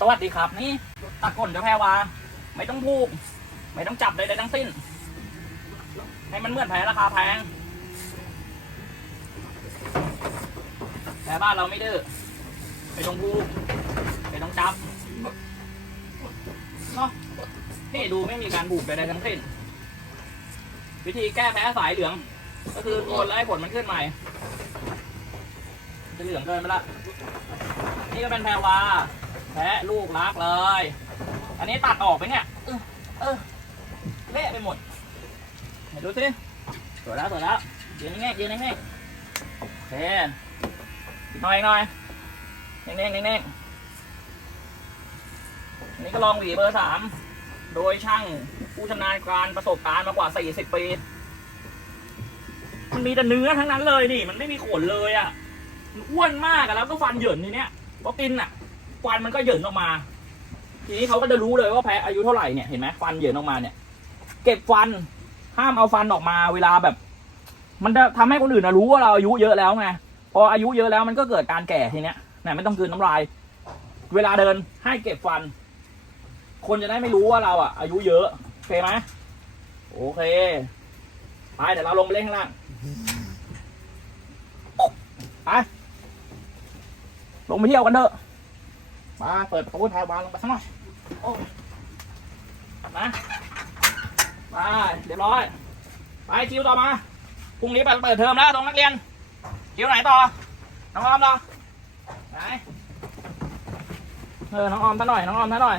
สวัสดีครับนี่ตะกอนเจ้าแพรวาไม่ต้องพูก ไม่ต้องจับใดๆทั้งสิ้น ให้มันเหมือนแผลราคาแพงแต่บ้านเราไม่ดื้อไม่ต้องพูกไม่ต้องจับเนาะนี่ดูไม่มีการบุกใดๆทั้งสิ้น วิธีแก้แพ้สายเหลือง ก็คือโกนแล้วให้ผลมันขึ้นใหม่จะเหลืองเกินไปละนี่ก็เป็นแพรวา แพะลูกรักเลย อันนี้ตัดออกไปเนี่ย เออเออเละไปหมดไหนดูสิสวยแล้วสวยแล้วยืนนิ่งๆยืนนิ่งๆโอเคอีกหน่อยอีกหน่อยนิ่งๆนิ่งอันนี้ก็ลองหวีเบอร์สามโดยช่างผู้ชำนาญการประสบการณ์มากกว่า40ปี มันมีแต่เนื้อทั้งนั้นเลยนี่ มันไม่มีขนเลยอะ่ะอ้วนมากอะแล้วก็ฟันเหยินทีเนี้ยพอกินอะ ฟันมันก็เหยินออกมา ทีนี้เขาก็จะรู้เลยว่าแพ้อายุเท่าไหร่เนี่ยเห็นไหมฟันเหยินออกมาเนี่ย เก็บฟันห้ามเอาฟันออกมาเวลาแบบ มันจะทำให้คนอื่นนะรู้ว่าเราอายุเยอะแล้วไงพออายุเยอะแล้วมันก็เกิดการแก่ทีเนี้ยเนี่ยไม่ต้องกืนน้ำลาย เวลาเดินให้เก็บฟัน คนจะได้ไม่รู้ว่าเราอะ อายุเยอะโอเคไหมโอเคไปเดี๋ยวเราลงไปเล่นข้างล่างไปลงไปเที่ยวกันเถอะ มาเปิดประตูแถวบานลงไปสักหน่อยโอ้มาไปเรียบร้อย ไปคิวต่อมาพรุ่งนี้เปิดเปิดเทอมแล้วตรงนักเรียนคิวไหนต่อ น้องออมต่อไหนเออน้องออมท่าหน่อยน้องออมท่าหน่อย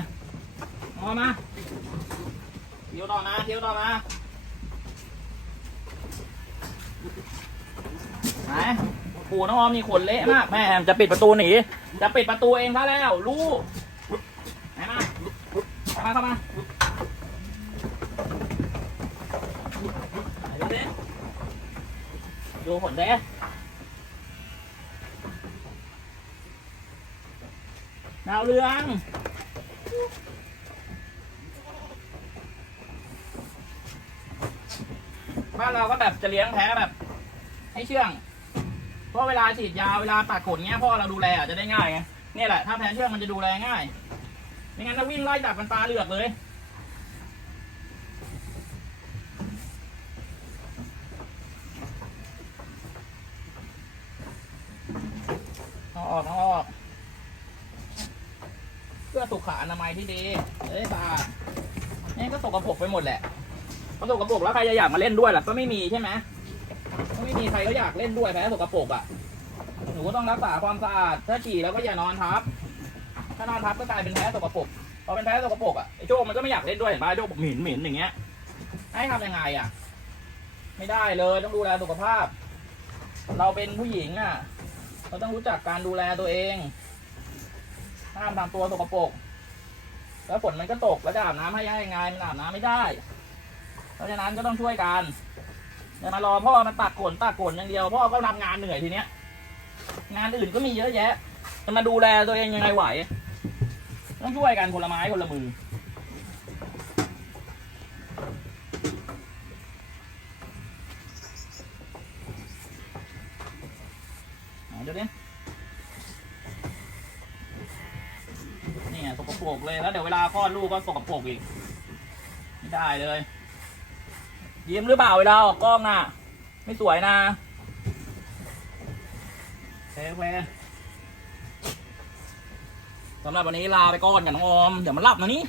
น้องออมมาคิวต่อมาคิวต่อมาไหน โอ้โหน้องออมนี่ขนเละมากแม่จะปิดประตูหนีจะปิดประตูเองซะแล้วลูกไหนมาเข้ามาเข้ามาดูดิดูผลเด้ดาวเรืองบ้านเราก็แบบจะเลี้ยงแพ้แบบ ให้เชื่อง ราะเวลาฉีดยาเวลาตัดขนเงี้ยพ่อเราดูแลอาจจะได้ง่ายไงเนี่ยแหละถ้าแพ้เชืองมันจะดูแลง่ายไม่งั้นถ้าวิ่งไล่จับมันตาเหลือกเลยเอาออกเอาออก เพื่อสุขอนามัยที่ดีเอ้ยสะอาดนี่ก็สกปรกไปหมดแหละพอสกปรกแล้วใครจะอยากมาเล่นด้วยล่ะก็ไม่มีใช่ไหม มีใครก็อยากเล่นด้วยแพ้สกปรกอะ หนูก็ต้องรักษาความสะอาด ถ้าฉี่แล้วก็อย่านอนทับ ถ้านอนทับก็กลายเป็นแพ้สกปรกพอเป็นแพ้สกปรกอะไอ้โจ้มันก็ไม่อยากเล่นด้วยเห็นป่ะไอโจ้บอกหมิ่นหมิ่นอย่างเงี้ย ให้ทำยังไงอะ ไม่ได้เลยต้องดูแลสุขภาพ เราเป็นผู้หญิงอะ เราต้องรู้จักการดูแลตัวเอง ห้ามทำตัวสกปรก แล้วฝนมันก็ตกแล้วจะอาบน้ำให้ยังไงมันอาบน้ำไม่ได้ เพราะฉะนั้นก็ต้องช่วยกัน อย่ามารอพ่อมันตักขนตักขนอย่างเดียว พ่อก็ทำงานเหนื่อยทีเนี้ย งานอื่นก็มีเยอะแยะ จะมาดูแลตัวเองยังไงไหว ต้องช่วยกันคนละไม้คนละมือเดี๋ยวนี้เนี่ยสกปรกเลยแล้วเดี๋ยวเวลาคลอดลูกก็สกปรกอีก ไม่ได้เลย ยิ้มหรือเปล่าเวลาออกกล้องน่ะ ไม่สวยนะโอเคโอเคสำหรับวันนี้ลาไปก่อนกับน้องออม เดี๋ยวมันหลับนะนี่